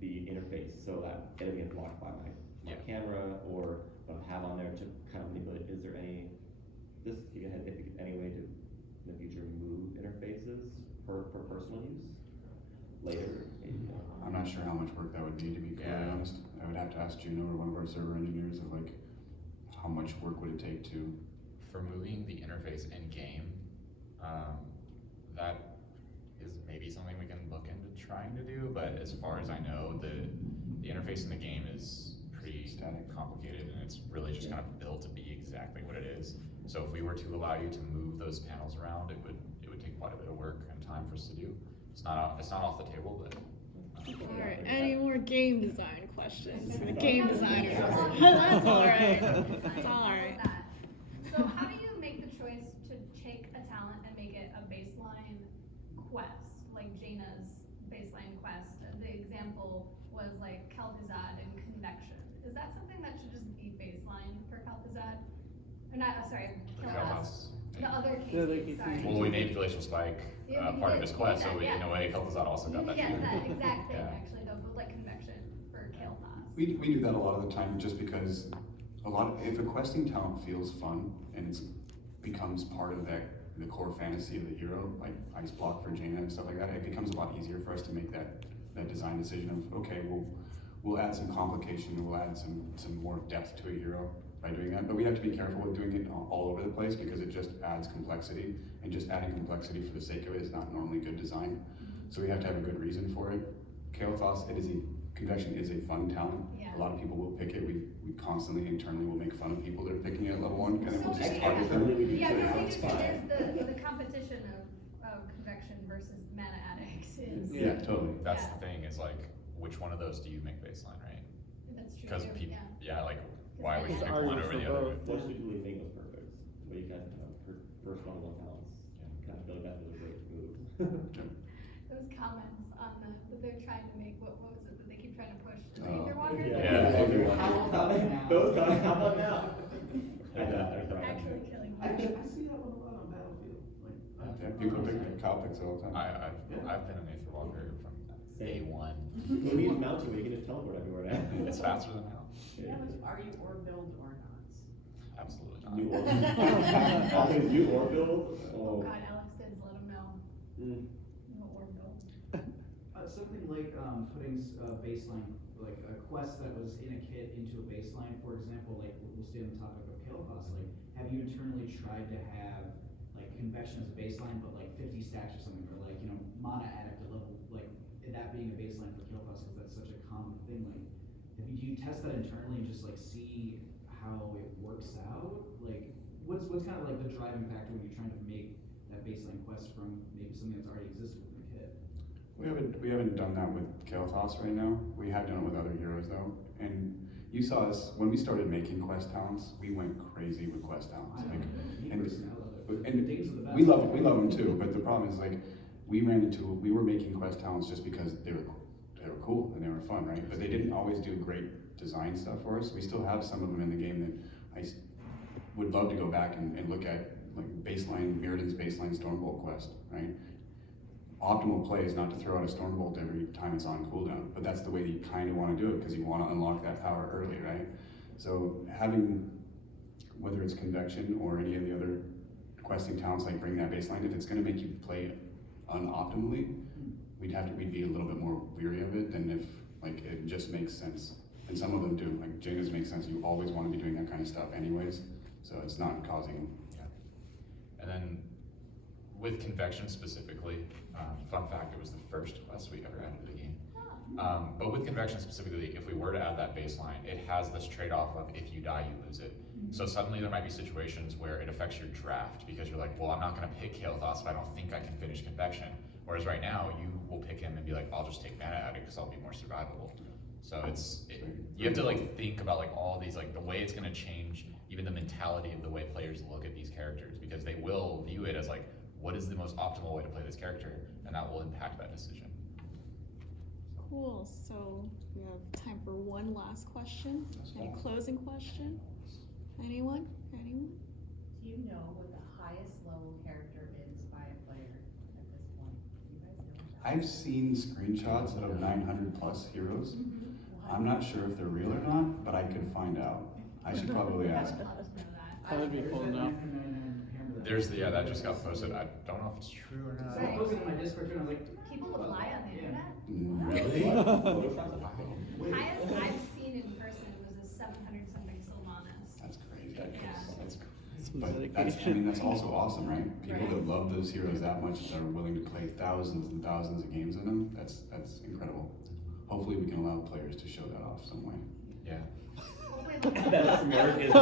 the interface so that it doesn't get blocked by my camera, or what I have on there to kind of manipulate. Is there any, if any way to, in the future, move interfaces for personal use later? Maybe. I'm not sure how much work that would be, to be completely honest. I would have to ask Juno or one of our server engineers of like, how much work would it take to? For moving the interface in game, that is maybe something we can look into trying to do, but as far as I know, the interface in the game is pretty complicated, and it's really just kind of built to be exactly what it is. So if we were to allow you to move those panels around, it would take quite a bit of work and time for us to do. It's not off the table, but. Alright, any more game design questions for the game designers? That's alright. That's alright. So how do you make the choice to take a talent and make it a baseline quest, like Jaina's baseline quest? The example was like Kel'Thuzad and Convection. Is that something that should just be baseline for Kel'Thuzad? Or not, sorry, Kil'as. The other case, sorry. Well, we made Glacial Spike part of his quest, so in a way, Kel'Thuzad also got that. Yeah, too. that exact thing, Yeah. actually, though, but like Convection for Kil'as. We do that a lot of the time, just because if a questing talent feels fun and it becomes part of the core fantasy of the hero, like Ice Block for Jaina and stuff like that, it becomes a lot easier for us to make that design decision of, okay, we'll add some complication, we'll add some more depth to a hero by doing that. But we have to be careful with doing it all over the place, because it just adds complexity, and just adding complexity for the sake of it is not normally good design. So we have to have a good reason for it. Kael'thas, Convection is a fun talent. Yeah. A lot of people will pick it. We constantly internally will make fun of people that are picking it at level 1, and then we'll just target them. Yeah, It's because fine. there's the competition of Convection versus Mana Addicts is. Yeah, totally. That's Yeah. the thing, is like, which one of those do you make baseline, right? That's true. Because too, people, yeah. like, why would you It's pick argument one over for the other? both. What should we think was perfect? What you guys have first level talents? Kind of feel like that was a great move. Those comments on that they're trying to make, what was it that they keep trying to push? The Oh. Aether Walker? Those guys, how about now? It's actually killing me. I see that one a lot on Battlefield. Like, Yeah, people pick it. Kyle picks it all the time. I've been an Aether Walker from day one. When you mount to it, you can just teleport everywhere now. It's faster than hell. Are you or build or not? Absolutely not. New orb. All things new orb build? Oh god, Alex did let him know. No orb build. Something like putting a baseline, like a quest that was in a kit into a baseline, for example, like we'll stay on the topic of Kael'thas, like have you internally tried to have like Convection as a baseline, but like 50 stacks or something, or like, you know, Mana Addict at level, like that being a baseline for Kael'thas, because that's such a common thing, like do you test that internally and just like see how it works out? Like what's kind of like the driving factor when you're trying to make that baseline quest from maybe something that's already existed within the kit? We haven't done that with Kael'thas right now. We have done it with other heroes though. And you saw us, when we started making quest talents, we went crazy with quest talents. I Like, know, me and- personally, I love it. and Dames are the best. we love them too, but the problem is like, we were making quest talents just because they were cool and they were fun, right? But they didn't always do great design stuff for us. We still have some of them in the game that I would love to go back and look at, like Mirrodin's baseline Stormbolt quest, right? Optimal play is not to throw out a Stormbolt every time it's on cooldown, but that's the way that you kind of want to do it, because you want to unlock that power early, right? So having, whether it's Convection or any of the other questing talents, like bring that baseline, if it's going to make you play unoptimally, we'd be a little bit more weary of it than if, Like, it just makes sense. And some of them do, like Jana's makes sense, you always wanna be doing that kind of stuff anyways, so it's not causing. Yeah. And then with Convection specifically, fun fact, it was the first quest we ever added to the game. But with Convection specifically, if we were to add that baseline, it has this trade-off of if you die, you lose it. So suddenly there might be situations where it affects your draft because you're like, well, I'm not gonna pick Kael'thas if I don't think I can finish Convection. Whereas right now, you will pick him and be like, I'll just take mana out of it because I'll be more survivable. So you have to like think about like all these, like the way it's gonna change even the mentality of the way players look at these characters, because they will view it as like, what is the most optimal way to play this character? And that will impact that decision. Cool, so we have time for one last question. Any closing question? Anyone? Anyone? Do you know what the highest level character is by a player at this point? Do you guys know that? I've seen screenshots of 900 plus heroes. I'm not sure if they're real or not, but I could find out. I should probably ask. Let us know that. That'd be cool to know. There's the, that just got posted. I don't know if it's true or not. So I posted in my Discord too, and I was like, People lie on the internet. Really? Highest I've seen in person was a 700 something Sylvanas. That's crazy. Yeah. That's Some But dedication. that's also awesome, right? People Right. that love those heroes that much, that are willing to play thousands and thousands of games in them, that's incredible. Hopefully we can allow players to show that off some way. Yeah. Hopefully they'll- That's American.